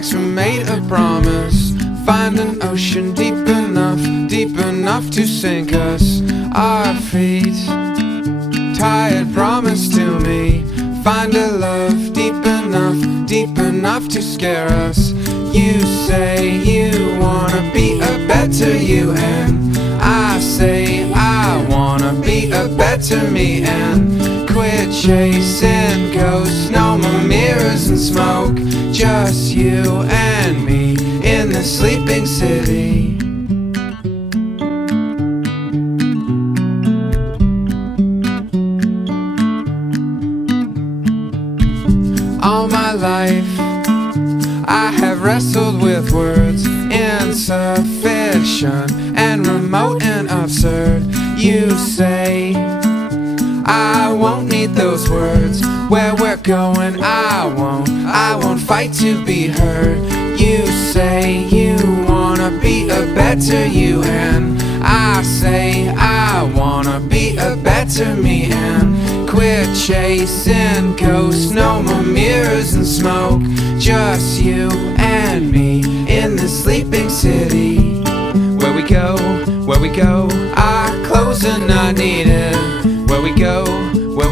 tracks were made a promise. Find an ocean deep enough to sink us. Our feet tired, promise to me. Find a love deep enough to scare us. You say you wanna be a better you, and I say I wanna be a better me. And quit chasing ghosts, no more mirrors and smoke. Just you and me in the sleeping city. All my life I have wrestled with words insufficient and remote and absurd. You say I won't need those words. Where we're going I won't fight to be heard. You say you wanna be a better you, and I say I wanna be a better me. And quit chasing ghosts, no more mirrors and smoke. Just you and me in the sleeping city. Where we go, our clothes are not needed. Where we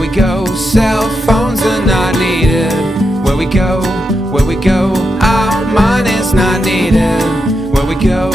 go, cell phones are not needed. Where we go, our money's not needed. Where we go,